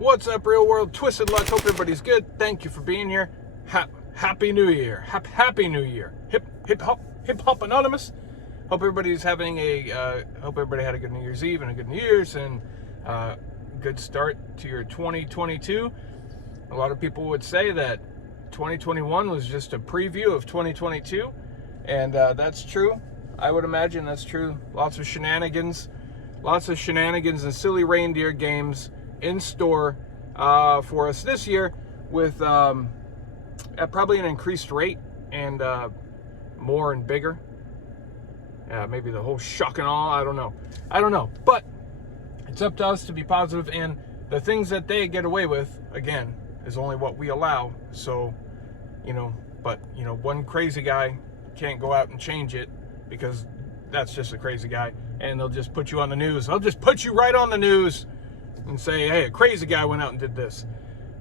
What's up, real world twisted luck? Hope everybody's good. Thank you for being here. Happy New Year. Happy New Year. Hip hop anonymous. Hope everybody's having hope everybody had a good New Year's Eve and a good New Year's and good start to your 2022. A lot of people would say that 2021 was just a preview of 2022, and that's true. I would imagine that's true. Lots of shenanigans and silly reindeer games in store for us this year, with at probably an increased rate and more and bigger. Maybe the whole shock and awe. I don't know. But it's up to us to be positive, and the things that they get away with, again, is only what we allow. So, one crazy guy can't go out and change it, because that's just a crazy guy, and they'll just put you on the news. They'll just put you right on the news and say, hey, a crazy guy went out and did this.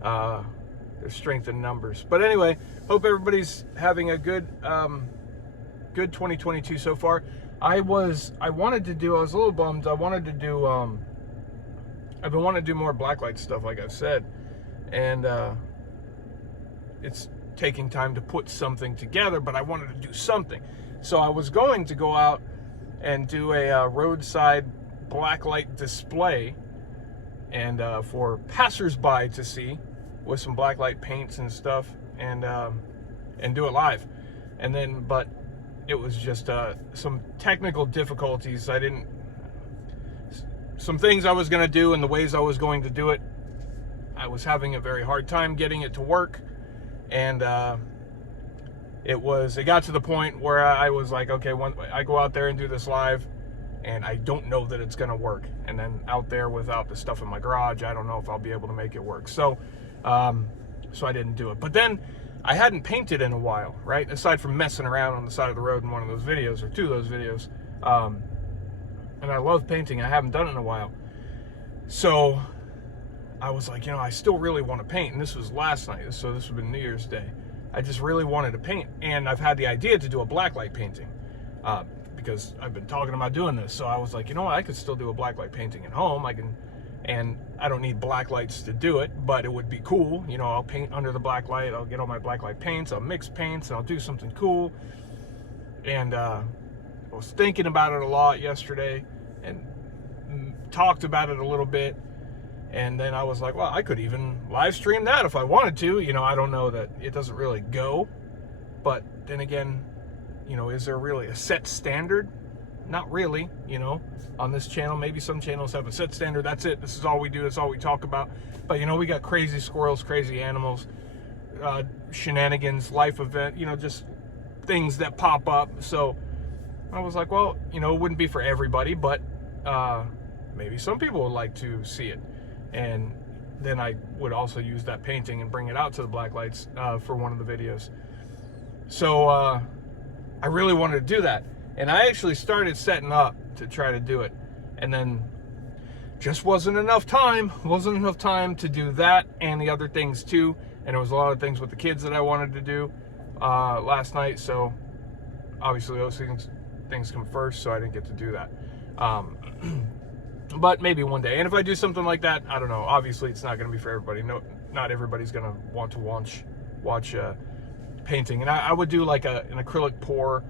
There's strength in numbers. But anyway, hope everybody's having a good 2022 so far. I was a little bummed. I've been wanting to do more blacklight stuff, like I've said, and it's taking time to put something together, but I wanted to do something. So I was going to go out and do a roadside blacklight display, and for passersby to see, with some blacklight paints and stuff, and do it live. But it was just some technical difficulties. Some things I was going to do and the ways I was going to do it, I was having a very hard time getting it to work, and it got to the point where I was like, okay, when I go out there and do this live, and I don't know that it's going to work, and then out there without the stuff in my garage, I don't know if I'll be able to make it work. So I didn't do it. But then I hadn't painted in a while, right? Aside from messing around on the side of the road in one of those videos, or two of those videos. And I love painting. I haven't done it in a while. So I was like, I still really want to paint. And this was last night, so this would have been New Year's Day. I just really wanted to paint. And I've had the idea to do a blacklight painting, because I've been talking about doing this. So I was like, I could still do a blacklight painting at home. And I don't need black lights to do it, but it would be cool. I'll paint under the black light. I'll get all my black light paints. I'll mix paints, and I'll do something cool. And I was thinking about it a lot yesterday and talked about it a little bit. And then I was like, well, I could even live stream that if I wanted to. I don't know that it doesn't really go. But then again, is there really a set standard? Not really, on this channel. Maybe some channels have a set standard. That's it. This is all we do. That's all we talk about. But, we got crazy squirrels, crazy animals, shenanigans, life event, just things that pop up. So I was like, well, it wouldn't be for everybody, but maybe some people would like to see it. And then I would also use that painting and bring it out to the black lights for one of the videos. So I really wanted to do that. And I actually started setting up to try to do it. And then just wasn't enough time to do that and the other things too. And there was a lot of things with the kids that I wanted to do last night. So obviously those things come first, so I didn't get to do that. But maybe one day. And if I do something like that, I don't know. Obviously it's not going to be for everybody. No, not everybody's going to want to watch painting. And I would do like an acrylic pour,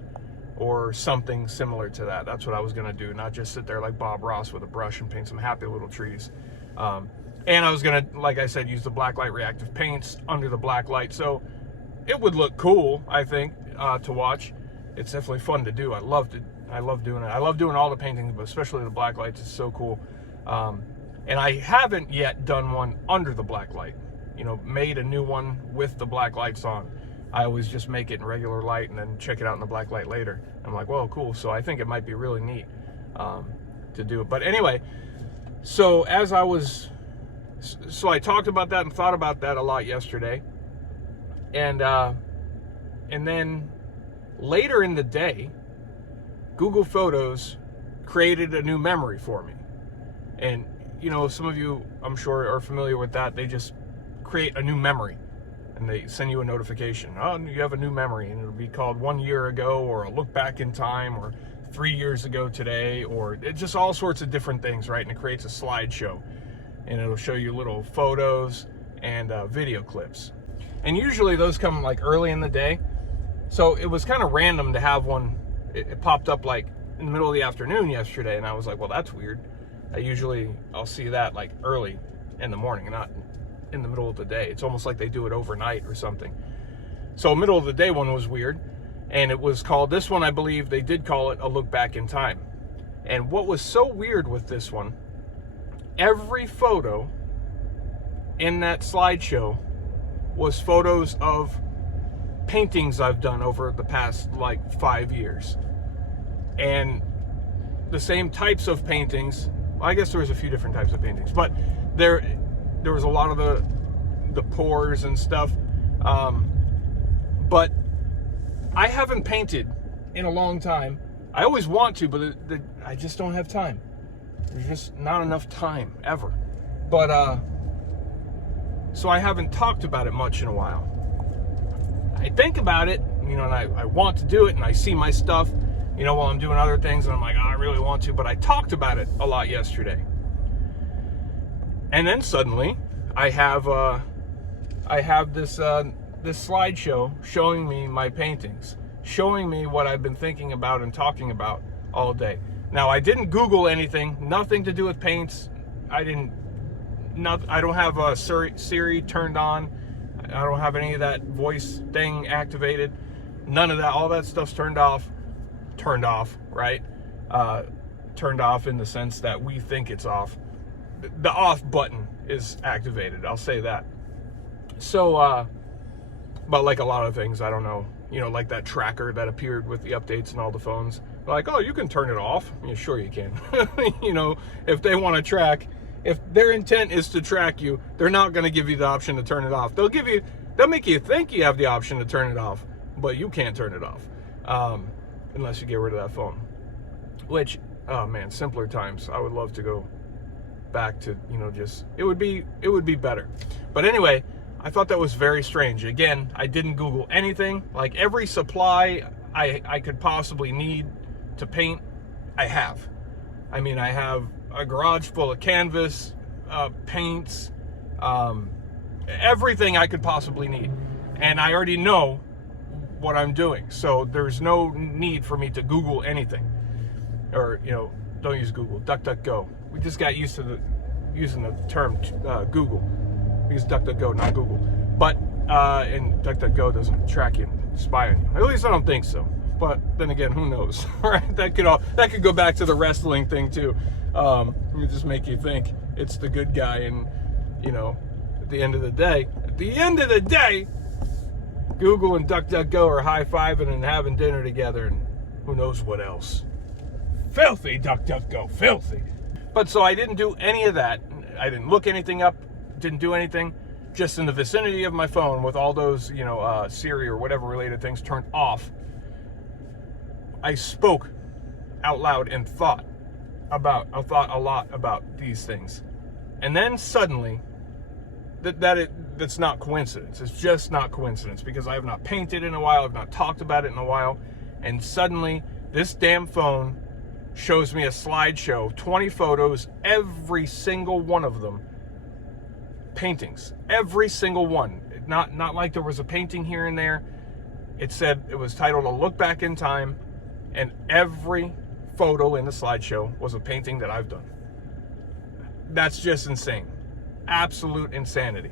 or something similar to that. That's what I was gonna do, not just sit there like Bob Ross with a brush and paint some happy little trees. And I was gonna, like I said, use the blacklight reactive paints under the black light, so it would look cool, I think, to watch. It's definitely fun to do. I love doing it. I love doing all the paintings, but especially the black lights. It's so cool. And I haven't yet done one under the black light. Made a new one with the black lights on. I always just make it in regular light and then check it out in the black light later. I'm like, well, cool. So I think it might be really neat to do it. But anyway, so I talked about that and thought about that a lot yesterday. And then later in the day, Google Photos created a new memory for me. And, some of you, I'm sure, are familiar with that. They just create a new memory. And they send you a notification. Oh, you have a new memory, and it'll be called 1 year ago, or a look back in time, or 3 years ago today, or it's just all sorts of different things, right? And it creates a slideshow. and it'll show you little photos and video clips. And usually those come like early in the day. So it was kind of random to have one. It popped up like in the middle of the afternoon yesterday, and I was like, well, that's weird. I'll see that like early in the morning, not in the middle of the day. It's almost like they do it overnight or something. So middle of the day one was weird, and it was called, this one I believe they did call it a look back in time. And what was so weird with this one, every photo in that slideshow was photos of paintings I've done over the past like 5 years. And the same types of paintings, I guess there was a few different types of paintings, but there was a lot of the pores and stuff. But I haven't painted in a long time. I always want to, but I just don't have time. There's just not enough time ever. But so I haven't talked about it much in a while. I think about it, and I want to do it, and I see my stuff, while I'm doing other things, and I'm like, oh, I really want to, but I talked about it a lot yesterday. And then suddenly, I have this slideshow showing me my paintings, showing me what I've been thinking about and talking about all day. Now, I didn't Google anything, nothing to do with paints. I don't have a Siri turned on. I don't have any of that voice thing activated. None of that. All that stuff's turned off, right? Turned off in the sense that we think it's off. The off button is activated, I'll say that. So, but like a lot of things, I don't know, like that tracker that appeared with the updates and all the phones. Like, oh, you can turn it off. Yeah, sure you can. If they want to track, if their intent is to track you, they're not going to give you the option to turn it off. They'll make you think you have the option to turn it off, but you can't turn it off unless you get rid of that phone. Which, oh man, simpler times. I would love to go back to, it would be better. But anyway, I thought that was very strange. Again, I didn't Google anything. Like every supply I could possibly need to paint, I have. I mean, I have a garage full of canvas, paints, everything I could possibly need. And I already know what I'm doing. So there's no need for me to Google anything. Or, don't use Google, DuckDuckGo. We just got used to using the term Google. We use DuckDuckGo, not Google. But, and DuckDuckGo doesn't track you and spy on you. At least I don't think so. But then again, who knows, right? That could go back to the wrestling thing too. It just make you think it's the good guy, and at the end of the day, Google and DuckDuckGo are high-fiving and having dinner together, and who knows what else. Filthy DuckDuckGo, filthy. But so I didn't do any of that. I didn't look anything up, didn't do anything. Just in the vicinity of my phone with all those, Siri or whatever related things turned off, I spoke out loud and thought a lot about these things. And then suddenly, that's not coincidence. It's just not coincidence, because I have not painted in a while, I've not talked about it in a while, and suddenly this damn phone shows me a slideshow, 20 photos, every single one of them paintings, every single one. Not like there was a painting here and there. It said it was titled A Look Back in Time, and every photo in the slideshow was a painting that I've done. That's just insane. Absolute insanity.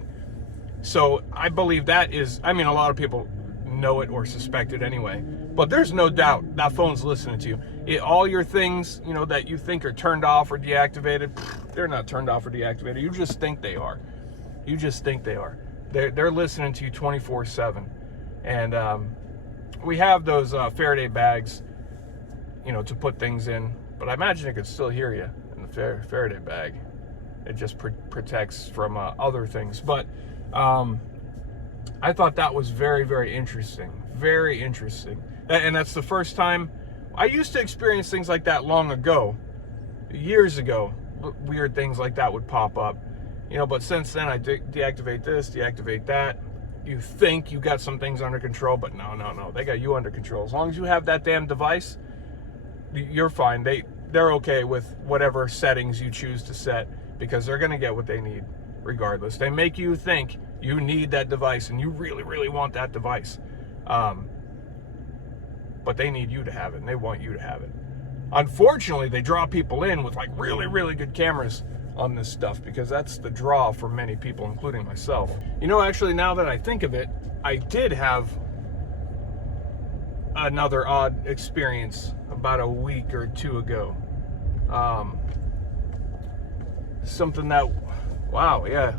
So I believe that is, a lot of people know it or suspect it anyway, but there's no doubt that phone's listening to you. All your things, that you think are turned off or deactivated, they're not turned off or deactivated. You just think they are. They're listening to you 24/7. And we have those Faraday bags, to put things in, but I imagine it could still hear you in the Faraday bag. It just protects from other things. But I thought that was very, very interesting. Very interesting. And that's the first time. I used to experience things like that long ago, years ago. Weird things like that would pop up. But since then, I deactivate this, deactivate that. You think you got some things under control, but no. They got you under control. As long as you have that damn device, you're fine. They're okay with whatever settings you choose to set. because they're going to get what they need regardless. They make you think you need that device and you really, really want that device. But they need you to have it and they want you to have it. Unfortunately, they draw people in with like really, really good cameras on this stuff because that's the draw for many people, including myself. You know, actually, now that I think of it, I did have another odd experience about a week or two ago. Something that, wow, yeah.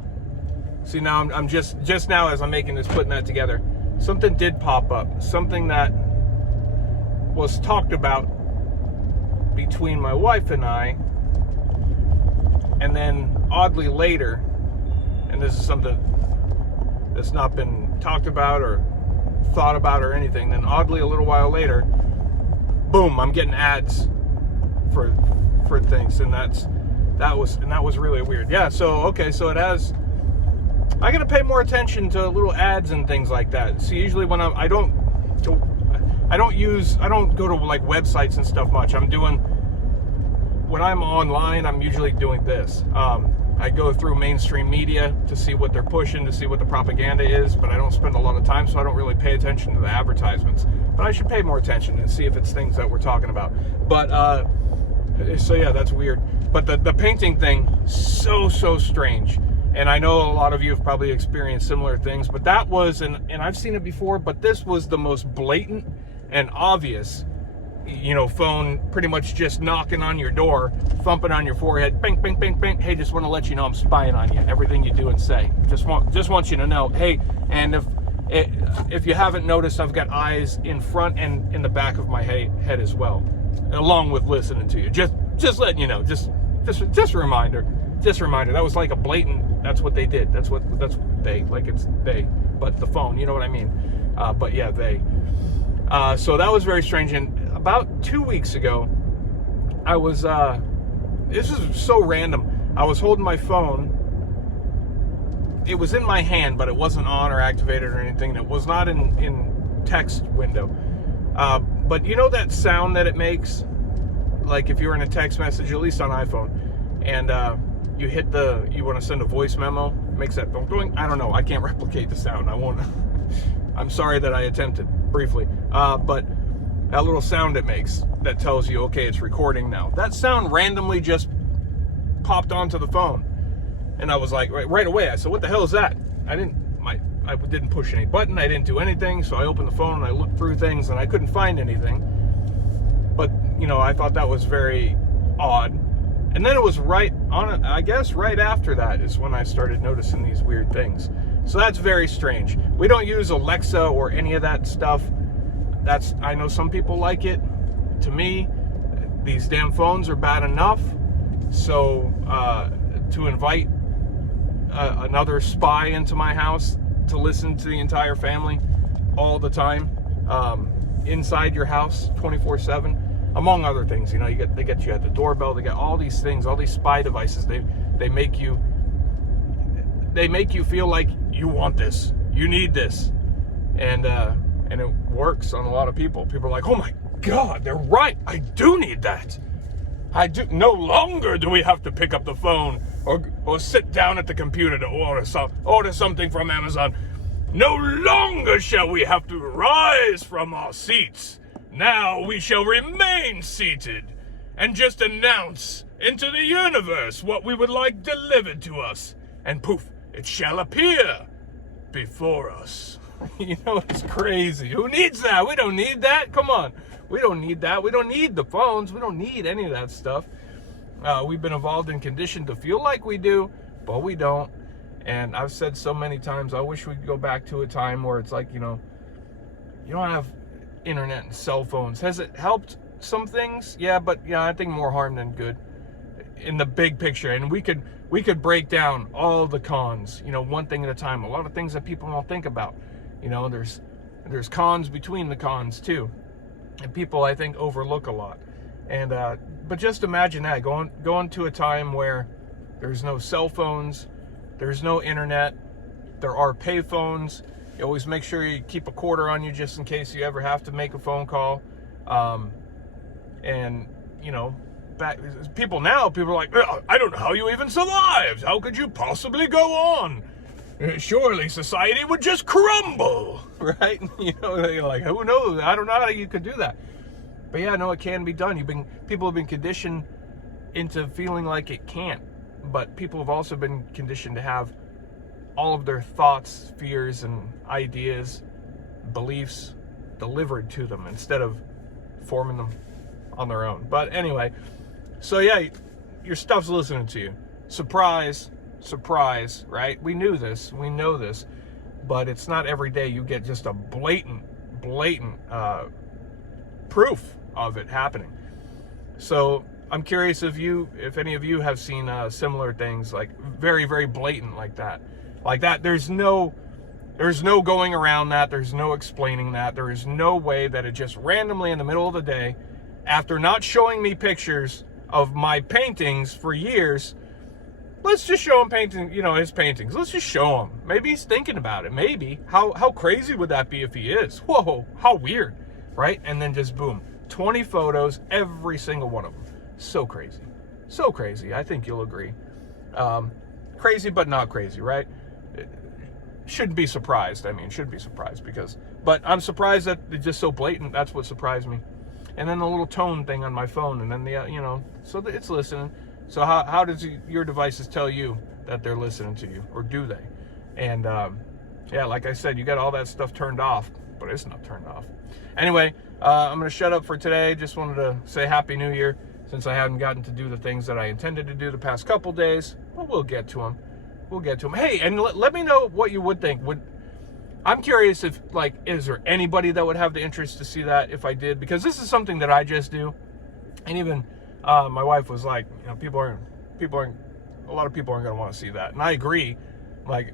See, now I'm just now as I'm making this, putting that together, something did pop up. Something that was talked about between my wife and I, and then oddly later, and this is something that's not been talked about or thought about or anything, then oddly a little while later, boom, I'm getting ads for things, and that was really weird. Yeah, so okay, so it has, I gotta pay more attention to little ads and things like that. See, usually when I don't go to like websites and stuff much. When I'm online, I'm usually doing this. I go through mainstream media to see what they're pushing, to see what the propaganda is, but I don't spend a lot of time, so I don't really pay attention to the advertisements. But I should pay more attention and see if it's things that we're talking about. But, so yeah, that's weird. But the painting thing, so strange. And I know a lot of you have probably experienced similar things, but that was, and I've seen it before, but this was the most blatant and obvious, you know, phone pretty much just knocking on your door, thumping on your forehead, bing, bing, bing, bing. Hey, just want to let you know I'm spying on you, everything you do and say. Just want you to know. Hey, and if you haven't noticed, I've got eyes in front and in the back of my head as well, along with listening to you. Just letting you know. Just a reminder. Just a reminder. That was like a blatant. That's what they did. That's what they, like it's they, but the phone. You know what I mean? But yeah, they. So that was very strange. And about 2 weeks ago, I was, this is so random. I was holding my phone. It was in my hand, but it wasn't on or activated or anything. It was not in text window. But you know that sound that it makes? Like if you're in a text message, at least on iPhone, and you want to send a voice memo, it makes that doing. I don't know. I can't replicate the sound. I won't. I'm sorry that I attempted briefly. But that little sound it makes that tells you, okay, it's recording now. That sound randomly just popped onto the phone. And I was like, right away, I said, what the hell is that? I didn't push any button. I didn't do anything. So I opened the phone and I looked through things and I couldn't find anything. But, you know, I thought that was very odd. And then it was right after that is when I started noticing these weird things. So that's very strange. We don't use Alexa or any of that stuff. I know some people like it. To me, these damn phones are bad enough. So to invite another spy into my house to listen to the entire family all the time, inside your house 24/7, among other things, you know, they get you at the doorbell. They get all these things, all these spy devices. They make you feel like you want this, you need this, and it works on a lot of people. People are like, oh my God, they're right. I do need that. No longer do we have to pick up the phone or sit down at the computer to order something from Amazon. No longer shall we have to rise from our seats. Now we shall remain seated and just announce into the universe what we would like delivered to us. And poof, it shall appear before us. You know, it's crazy. Who needs that? We don't need that. Come on. We don't need that. We don't need the phones. We don't need any of that stuff. We've been evolved and conditioned to feel like we do, but we don't. And I've said so many times, I wish we could go back to a time where it's like, you know, you don't have internet and cell phones. Has it helped some things? Yeah, but yeah, I think more harm than good in the big picture. And we could break down all the cons, you know, one thing at a time. A lot of things that people don't think about. You know, there's cons between the cons too, and people I think overlook a lot. And but just imagine that going to a time where there's no cell phones, there's no internet, there are pay phones. You always make sure you keep a quarter on you just in case you ever have to make a phone call. And you know, back. People are like, I don't know how you even survived. How could you possibly go on? Surely society would just crumble, right? You know, like, who knows? I don't know how you could do that. But yeah, no, it can be done. People have been conditioned into feeling like it can't. But people have also been conditioned to have all of their thoughts, fears, and ideas, beliefs delivered to them instead of forming them on their own. But anyway, so yeah, your stuff's listening to you. Surprise, surprise, right? We know this, but it's not every day you get just a blatant proof of it happening. So I'm curious if any of you have seen similar things, like very, very blatant like that. There's no going around that. There's no explaining that. There is no way that it just randomly in the middle of the day, after not showing me pictures of my paintings for years, let's just show him his paintings. Let's just show him. Maybe he's thinking about it. Maybe. How crazy would that be if he is? Whoa, how weird, right? And then just boom, 20 photos, every single one of them. So crazy. So crazy. I think you'll agree. Crazy, but not crazy, right? Shouldn't be surprised. But I'm surprised that it's just so blatant. That's what surprised me. And then the little tone thing on my phone, and then so it's listening. So how does your devices tell you that they're listening to you, or do they? And yeah, like I said, you got all that stuff turned off, but it's not turned off. Anyway, I'm gonna shut up for today. Just wanted to say Happy New Year, since I haven't gotten to do the things that I intended to do the past couple days. But we'll get to them. Hey, and let me know what you would think. I'm curious if, is there anybody that would have the interest to see that if I did? Because this is something that I just do. And even my wife was like, a lot of people aren't going to want to see that. And I agree. A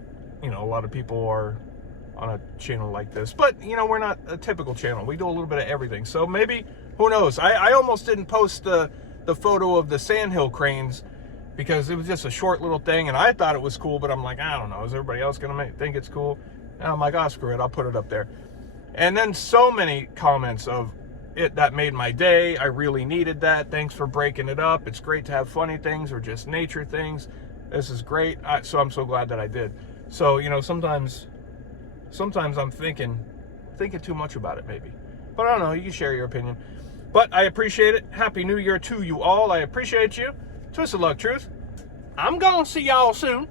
lot of people are on a channel like this. But, we're not a typical channel. We do a little bit of everything. So maybe, who knows? I almost didn't post the photo of the sandhill cranes, because it was just a short little thing, and I thought it was cool, but I'm like, I don't know, is everybody else gonna think it's cool? And I'm like, oh, screw it, I'll put it up there. And then so many comments of it that made my day. I really needed that. Thanks for breaking it up. It's great to have funny things or just nature things. This is great. So I'm so glad that I did. So, sometimes I'm thinking too much about it, maybe. But I don't know, you can share your opinion. But I appreciate it. Happy New Year to you all. I appreciate you. Twist of luck, truth. I'm gonna see y'all soon.